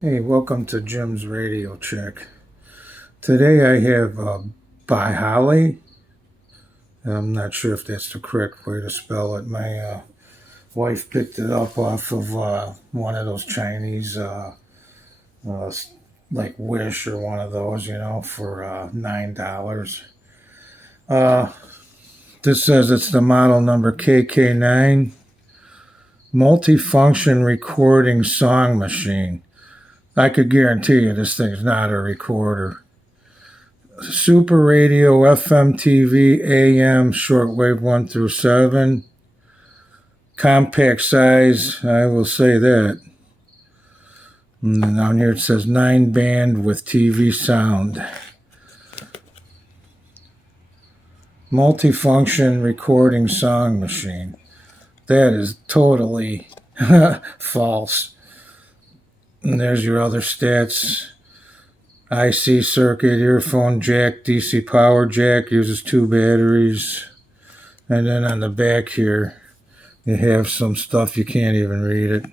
Hey, welcome to Jim's Radio Check. Today I have Baijiali. I'm not sure if that's the correct way to spell it. My wife picked it up off of one of those Chinese, uh, like Wish or one of those, for $9. Uh, this says it's the model number KK9 multifunction recording song machine. I could guarantee you this thing's not a recorder. Super radio, FM, TV, AM, shortwave 1 through 7. Compact size, I will say that. And then down here it says 9 band with TV sound. Multifunction recording song machine. That is totally false. And there's your other stats. IC circuit, earphone jack, DC power jack, uses 2 batteries. And then on the back here, you have some stuff, you can't even read it.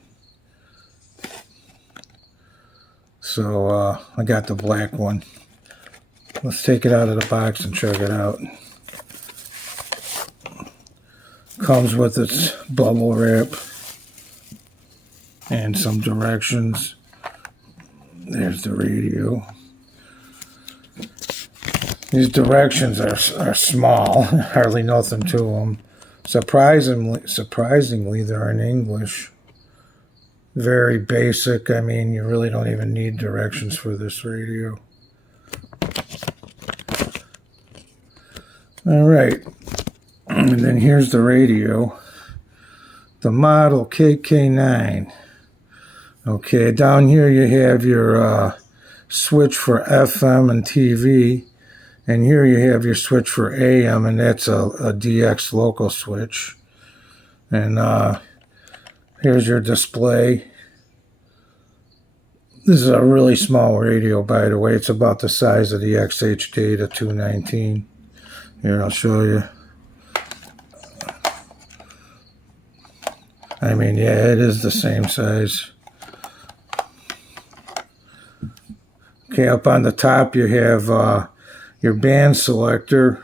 So I got the black one. Let's take it out of the box and check it out. Comes with its bubble wrap and some directions. There's the radio. These directions are small, hardly nothing to them. Surprisingly, they're in English. Very basic. I mean, you really don't even need directions for this radio. All right, and then here's the radio. The model KK9. Okay, down here you have your switch for FM and TV. And here you have your switch for AM, and that's a DX local switch. And here's your display. This is a really small radio, by the way. It's about the size of the XH Data 219. Here, I'll show you. I mean, yeah, it is the same size. Okay, up on the top you have your band selector,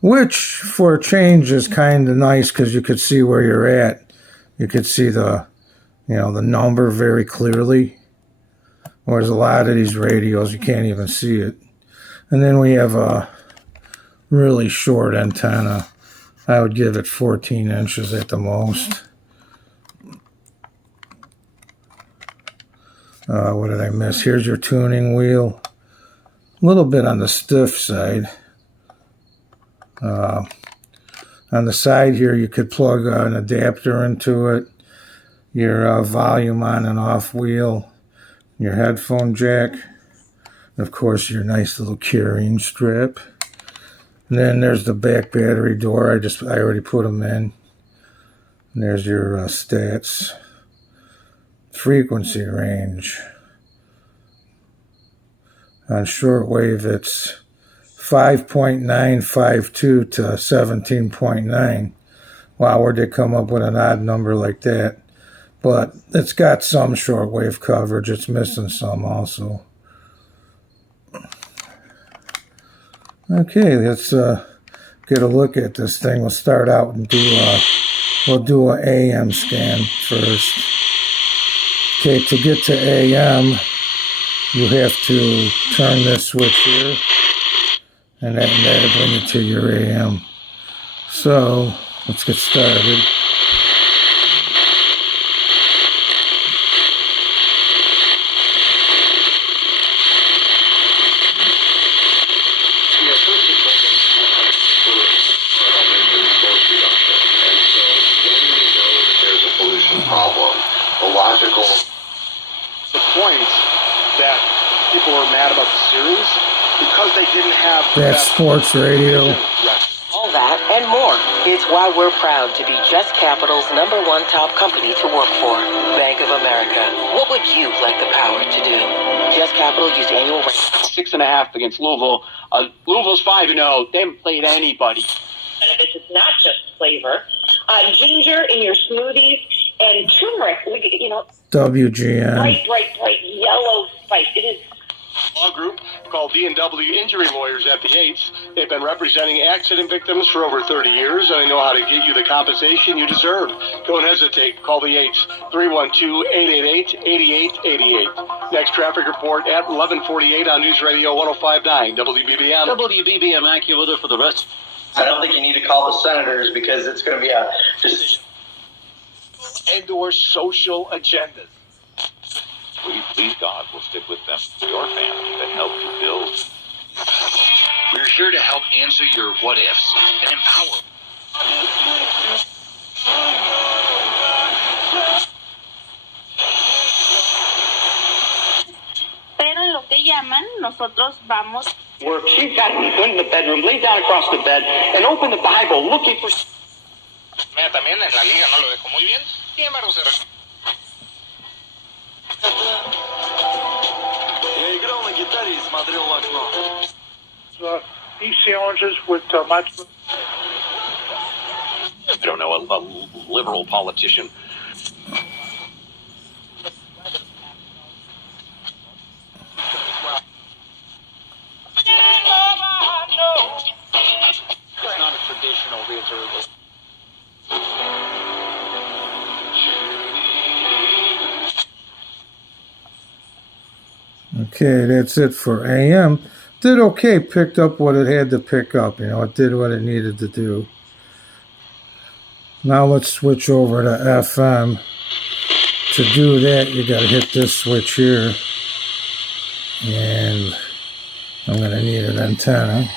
which for a change is kind of nice because you could see where you're at. You could see the number very clearly. Whereas a lot of these radios, you can't even see it. And then we have a really short antenna. I would give it 14 inches at the most. What did I miss? Here's your tuning wheel. A little bit on the stiff side. On the side here, you could plug an adapter into it. Your volume on and off wheel. Your headphone jack. And of course, your nice little carrying strap. And then there's the back battery door. I already put them in. And there's your stats. Frequency range. On shortwave, it's 5.952 to 17.9. Wow, where'd they come up with an odd number like that? But it's got some shortwave coverage. It's missing some also. Okay, let's get a look at this thing. We'll start out and we'll do an AM scan first. Okay, to get to AM, you have to turn this switch here, and that'll bring you to your AM. So, let's get started. People were mad about the series because they didn't have that sports radio. All that and more. It's why we're proud to be Just Capital's #1 top company to work for. Bank of America. What would you like the power to do? Just Capital used annual 6.5 against Louisville. Louisville's 5-0. They haven't played anybody. It's not just flavor. Ginger in your smoothies and turmeric, WGN. bright yellow spice. It is. Law group called D&W Injury Lawyers at the Yates. They've been representing accident victims for over 30 years, and they know how to get you the compensation you deserve. Don't hesitate. Call the Yates, 312-888-8888. Next traffic report at 11:48 on News Radio 105.9 WBBM. WBBM AccuWeather for the rest. I don't think you need to call the senators because it's going to be a decision. And/or social agendas. We please God will stick with them, your family that helped you build. We're here to help answer your what ifs and empower. Pero en lo que llaman, nosotros vamos. Where she's got him in the bedroom, lay down across the bed, and open the Bible looking for. Mira, también en la liga no lo dejó muy bien. Sin embargo, se Beef sandwiches with matzo. I don't know, a liberal politician. It's not a traditional realtor. Okay, that's it for AM. Did okay, picked up what it had to pick up. It did what it needed to do. Now let's switch over to FM. To do that, you got to hit this switch here. And I'm going to need an antenna.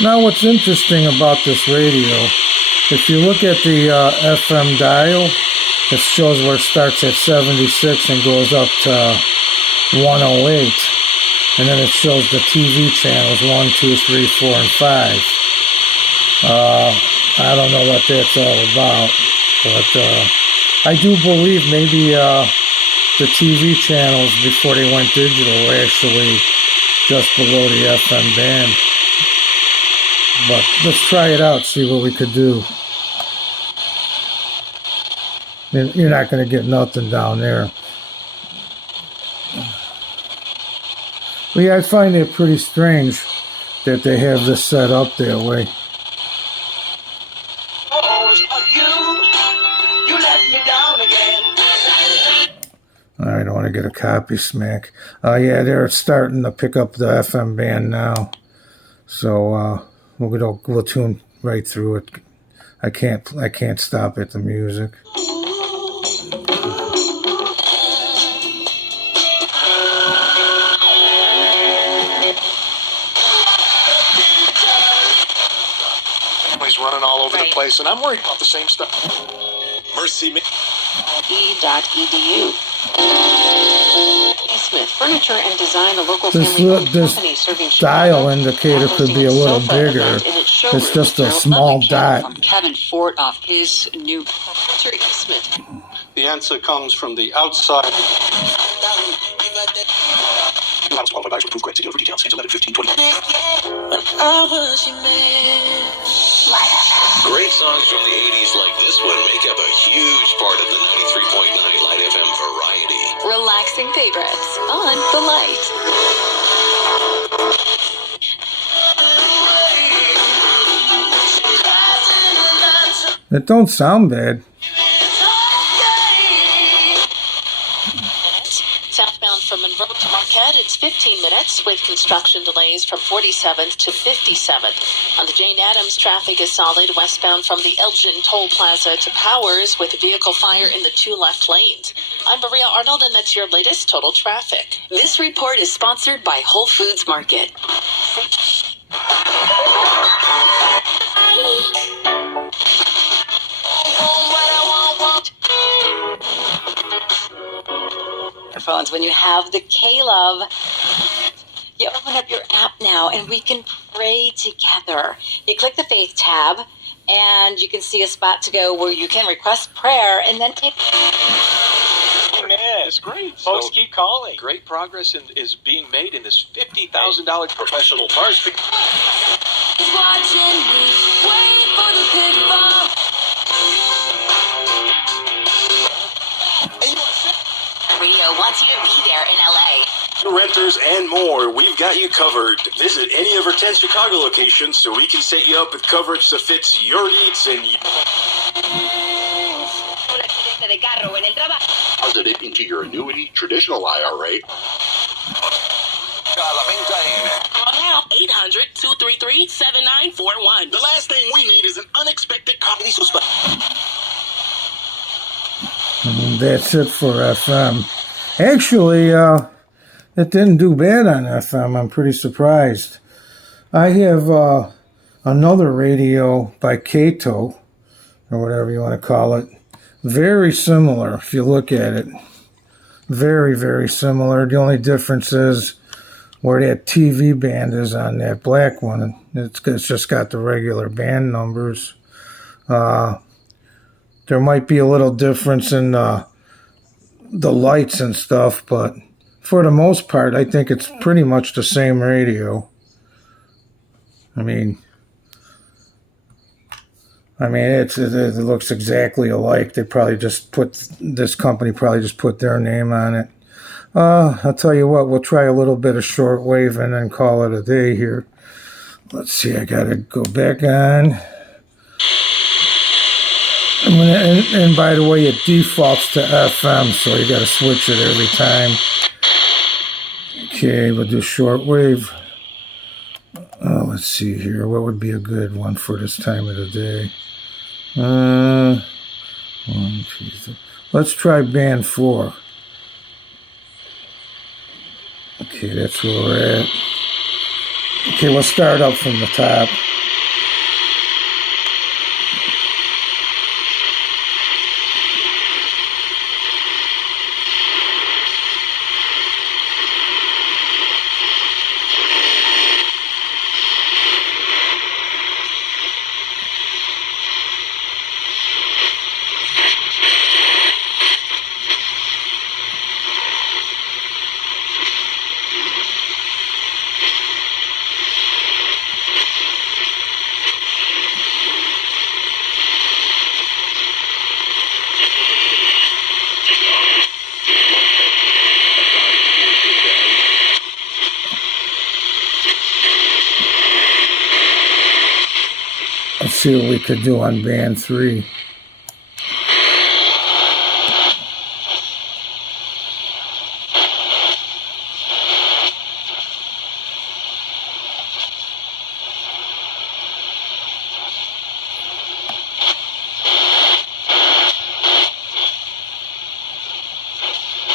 Now what's interesting about this radio, if you look at the FM dial, it shows where it starts at 76 and goes up to 108. And then it shows the TV channels 1, 2, 3, 4, and 5. I don't know what that's all about. But I do believe maybe the TV channels before they went digital were actually just below the FM band. But let's try it out, see what we could do. You're not going to get nothing down there. But yeah, I find it pretty strange that they have this set up that way. I don't want to get a copy smack. Yeah, they're starting to pick up the FM band now. So we'll tune right through it. I can't stop at the music. He's running all over the place, and I'm worried about the same stuff. Mercy me. E.edu. Smith Furniture and Design, a local family-owned company serving dial indicator could be a little bigger. It's just a small dot. From Kevin Fort off his new Smith. The answer comes from the outside. Qualified buyers with approved credit. See dealer for details. Cancel at 1520. Great songs from the 80s like this one make up a huge part of the 93.9 Light FM variety. Relaxing favorites on the Light. It don't sound bad. Southbound from Monroe to Marquette, it's 15 minutes with construction delays from 47th to 57th. On the Jane Addams, traffic is solid westbound from the Elgin Toll Plaza to Powers with vehicle fire in the 2 left lanes. I'm Maria Arnold, and that's your latest total traffic. This report is sponsored by Whole Foods Market. Phones. When you have the K-Love, you open up your app now and we can pray together. You click the Faith tab and you can see a spot to go where you can request prayer and then take. Amen. It's great. Folks, keep calling. Great progress is being made in this $50,000 professional parts. Watching me, wait for the pitfall. Radio wants you to be there in LA. Renters and more, we've got you covered. Visit any of our 10 Chicago locations so we can set you up with coverage that fits your needs and Deposit it into your annuity, traditional IRA. Call now, 800-233-7941. the last thing we need is an unexpected copy. And that's it for FM. Actually, it didn't do bad on FM. I'm pretty surprised. I have another radio by Kato, or whatever you want to call it. Very similar, if you look at it. Very, very similar. The only difference is where that TV band is on that black one. It's just got the regular band numbers. There might be a little difference in the lights and stuff, but for the most part, I think it's pretty much the same radio. I mean, it looks exactly alike. They probably just this company probably just put their name on it. I'll tell you what, we'll try a little bit of shortwave and then call it a day here. Let's see, I gotta go back on. And by the way, it defaults to FM, so you gotta switch it every time. Okay, we'll do shortwave. Let's see here. What would be a good one for this time of the day? 1, 2, 3. Let's try band 4. Okay, that's where we're at. Okay, we'll start up from the top. Let's see what we could do on band 3.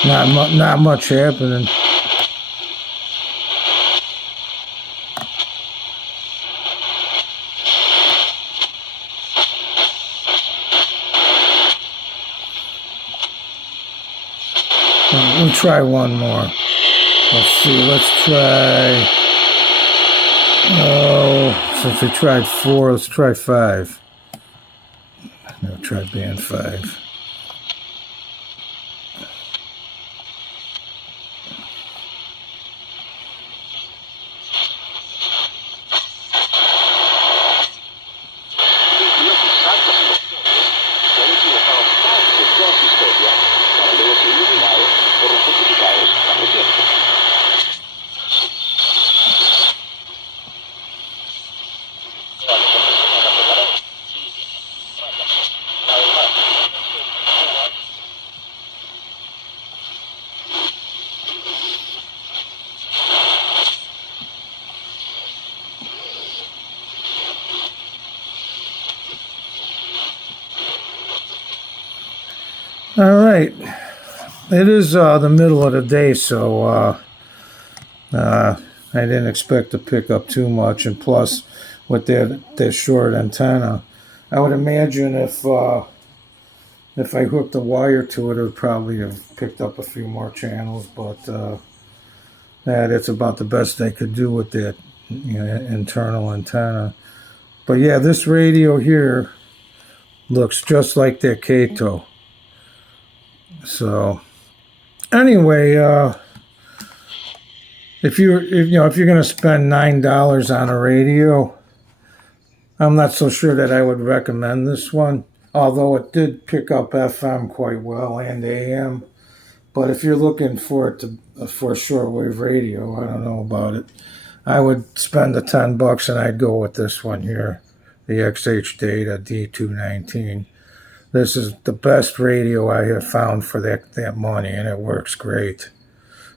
Not much happening. We'll try one more. Let's see. Let's try. Since we tried 4, let's try 5. We'll try band 5. All right. It is the middle of the day, so I didn't expect to pick up too much. And plus, with that short antenna, I would imagine if I hooked a wire to it, it would probably have picked up a few more channels. But that's about the best I could do with that internal antenna. But yeah, this radio here looks just like that Kato. So anyway, if you're going to spend $9 on a radio, I'm not so sure that I would recommend this one. Although it did pick up FM quite well and AM, But if you're looking for it for a shortwave radio, I don't know about it. I would spend the $10 and I'd go with this one here, the XH Data D219. This is the best radio I have found for that money, and it works great.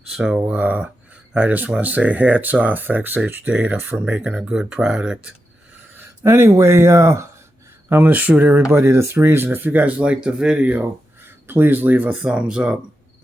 So I just want to say hats off XH Data for making a good product. Anyway, I'm going to shoot everybody to threes, and if you guys like the video, please leave a thumbs up.